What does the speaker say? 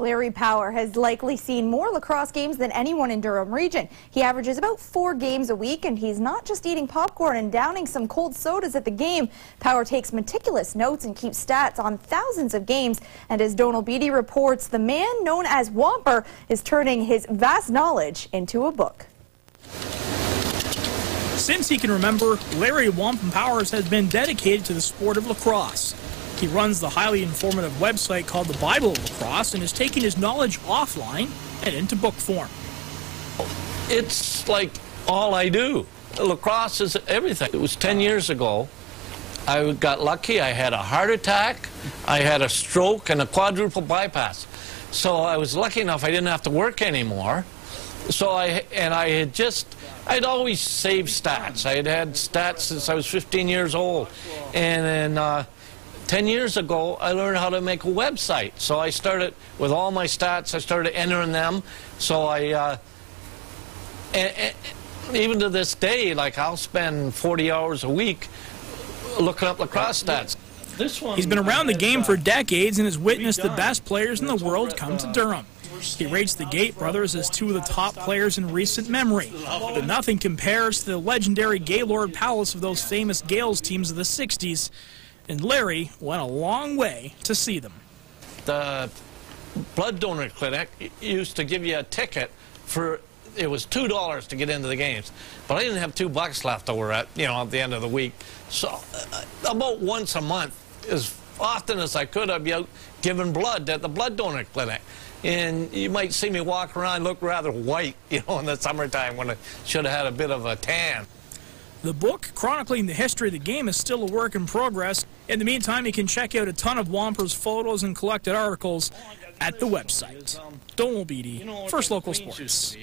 Larry Power has likely seen more lacrosse games than anyone in Durham Region. He averages about 4 games a week, and he's not just eating popcorn and downing some cold sodas at the game. Power takes meticulous notes and keeps stats on thousands of games. And as Donald Beatty reports, the man known as Wamper is turning his vast knowledge into a book. Since he can remember, Larry Wamper Powers has been dedicated to the sport of lacrosse. He runs the highly informative website called the Bible of Lacrosse and is taking his knowledge offline and into book form. It's like all I do. Lacrosse is everything. It was 10 years ago. I got lucky. I had a heart attack, I had a stroke, and a quadruple bypass. So I was lucky enough I didn't have to work anymore. So I'd always saved stats. I had stats since I was 15 years old. And then 10 years ago, I learned how to make a website. So I started with all my stats. I started entering them. So even to this day, like I'll spend 40 hours a week looking up lacrosse stats. He's been around the game for decades and has witnessed the best players in the world come to Durham. He rates the Gate brothers as 2 of the top players in recent memory, but nothing compares to the legendary Gaylord Palace of those famous Gales teams of the 60s, and Larry went a long way to see them. The blood donor clinic used to give you a ticket for, it was $2 to get into the games, but I didn't have $2 left over at the end of the week. So about once a month, as often as I could, I'd be out giving blood at the blood donor clinic. And you might see me walk around, look rather white, in the summertime when I should have had a bit of a tan. The book chronicling the history of the game is still a work in progress. In the meantime, you can check out a ton of Wamper's photos and collected articles at the website. Donald Beatty, First Local Sports.